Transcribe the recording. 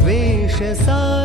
द्वेष सारे संपू